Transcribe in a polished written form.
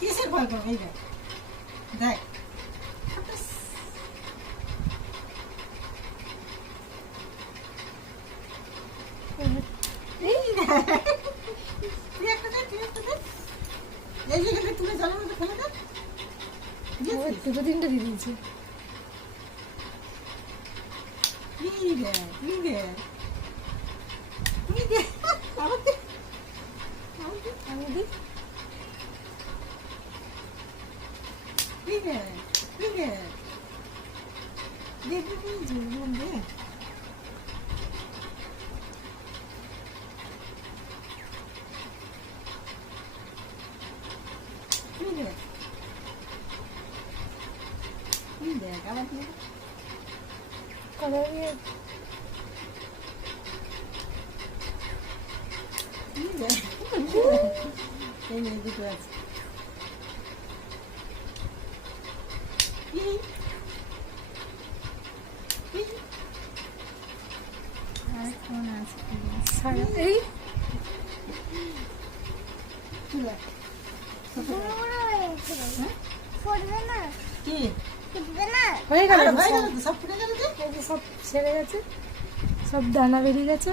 কিসের ভয় করবো? এই দেখ দেখ এই দেখ তুই একটা দেখ এই জায়গাটা তুলে জলের মধ্যে ফেলে দেখ। দুটো তিনটে দিয়ে দিয়েছি। এই দেখ এই দেখ এই দেখ আবার দেখ আমি দিই। এই দেখ এই দেখ দেখ দেখ দেখ দেখ আবার দেখ কালার দিয়ে এই নে দুটো আছে। আর কোন আছে? সারা এই তুলে কি হয়ে গেল। হয়ে গেল তো, সব ফুটে গেল যে। সব ছেড়ে গেছে, সব দানা বেরিয়ে গেছে।